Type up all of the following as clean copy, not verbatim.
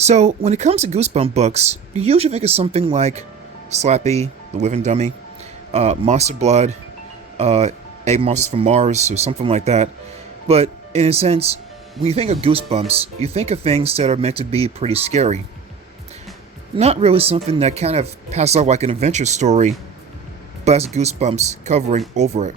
So, when it comes to Goosebump books, you usually think of something like Slappy, the Living Dummy, Monster Blood, uh, Egg Monsters from Mars, or something like that. But in a sense, when you think of Goosebumps, you think of things that are meant to be pretty scary. Not really something that kind of passes off like an adventure story, but has Goosebumps covering over it.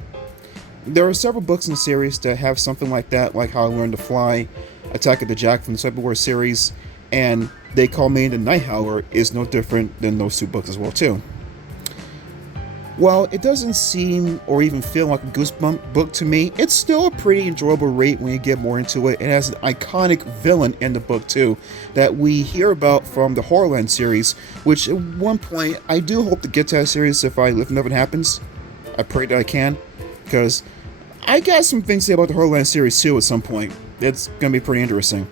There are several books in the series that have something like that, like How I Learned to Fly, Attack of the Jack from the Cyberwar series, and They Call Me the Night Howler is no different than those two books as well too. While it doesn't seem or even feel like a Goosebump book to me, it's still a pretty enjoyable read when you get more into it. It has an iconic villain in the book too that we hear about from the Horrorland series, which at one point I do hope to get to that series if nothing happens. I pray that I can, because I got some things to say about the Horrorland series too at some point. It's gonna be pretty interesting.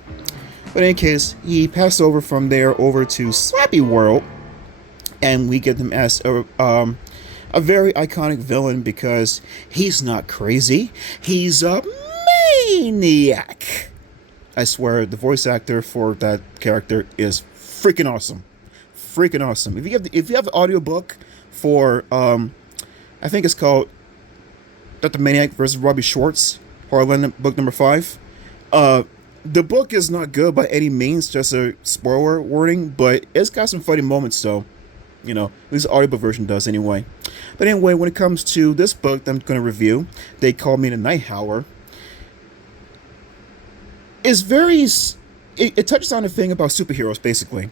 But in any case, he passed over from there over to Slappy World, and we get him as a very iconic villain because he's not crazy, he's a maniac. I swear, the voice actor for that character is freaking awesome. Freaking awesome. If you have the audiobook for I think it's called Dr. Maniac versus Robbie Schwartz, Horrorland book number 5. The book is not good by any means, just a spoiler warning, but it's got some funny moments though. At least the audiobook version does anyway. But anyway, when it comes to this book that I'm going to review, They Call Me the Night Howler, is it touches on a thing about superheroes, basically.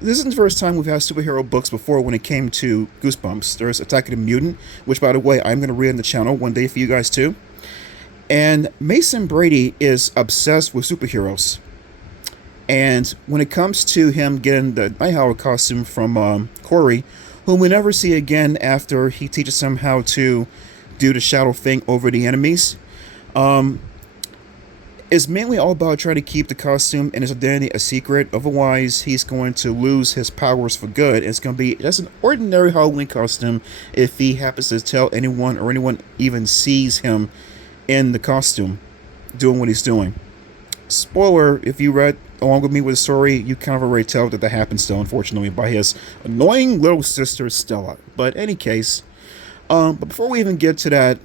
This isn't the first time we've had superhero books before when it came to Goosebumps. There's Attack of the Mutant, which, by the way, I'm going to read on the channel one day for you guys too. And Mason Brady is obsessed with superheroes. And when it comes to him getting the Night Howler costume from Corey, whom we never see again after he teaches him how to do the shadow thing over the enemies, is mainly all about trying to keep the costume and his identity a secret. Otherwise, he's going to lose his powers for good. It's going to be just an ordinary Halloween costume if he happens to tell anyone or anyone even sees him in the costume doing what he's doing. Spoiler, if you read along with me with the story, you kind of already tell that happens still, unfortunately, by his annoying little sister Stella. But in any case, but before we even get to that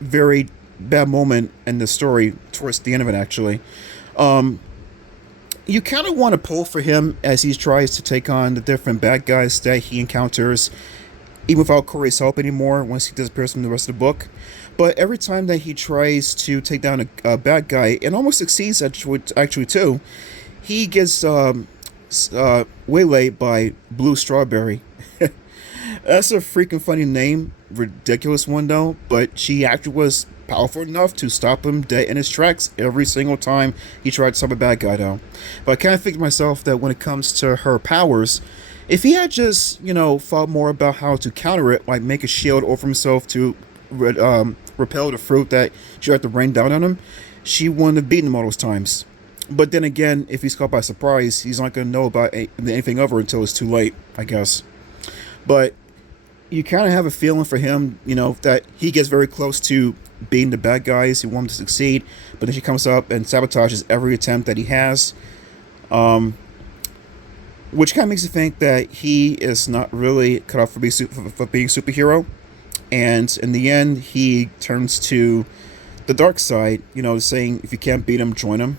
very bad moment in the story, towards the end of it actually, you kind of want to pull for him as he tries to take on the different bad guys that he encounters, even without Corey's help anymore, once he disappears from the rest of the book. But every time that he tries to take down a bad guy, and almost succeeds actually too, he gets waylaid by Blue Strawberry. That's a freaking funny name, ridiculous one though, but she actually was powerful enough to stop him dead in his tracks every single time he tried to stop a bad guy though. But I kind of think to myself that when it comes to her powers, if he had just, thought more about how to counter it, like make a shield over himself to repel the fruit that she had to rain down on him, she wouldn't have beaten him all those times. But then again, if he's caught by surprise, he's not going to know about anything of her until it's too late, I guess. But you kind of have a feeling for him, that he gets very close to beating the bad guys who want him to succeed, but then she comes up and sabotages every attempt that he has. Which kind of makes you think that he is not really cut off for being a superhero. And in the end, he turns to the dark side, saying if you can't beat him, join him.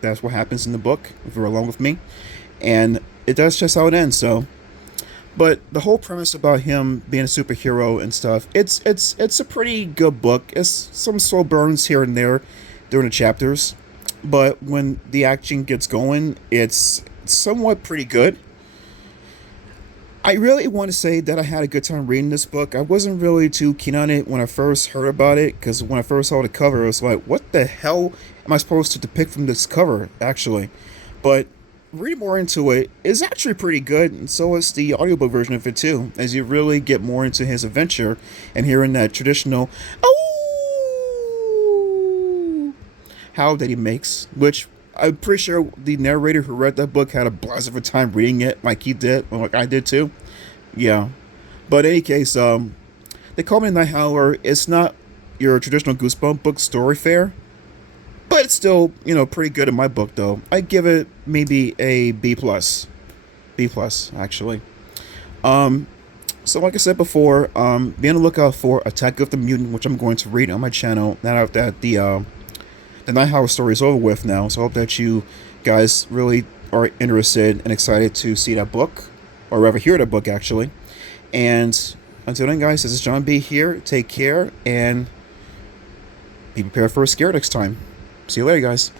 That's what happens in the book, if you're along with me. And that's just how it ends, so. But the whole premise about him being a superhero and stuff, it's a pretty good book. It's some slow burns here and there during the chapters. But when the action gets going, it's somewhat pretty good. I really want to say that I had a good time reading this book. I wasn't really too keen on it when I first heard about it, because when I first saw the cover, I was like, what the hell am I supposed to depict from this cover, actually? But reading more into it is actually pretty good, and so is the audiobook version of it too, as you really get more into his adventure and hearing that traditional "oh" howl that he makes, which I'm pretty sure the narrator who read that book had a blast of a time reading it, like he did, like I did too. Yeah. But in any case, They Call Me the Night Howler. It's not your traditional Goosebump book story fare, but it's still, pretty good in my book though. I give it maybe a B plus, B plus actually. Um, so like I said before, be on the lookout for Attack of the Mutant, which I'm going to read on my channel. Now that the Night Howler story is over with now, so I hope that you guys really are interested and excited to see that book, or rather hear that book actually. And until then, guys, this is John B here. Take care and be prepared for a scare next time. See you later, guys.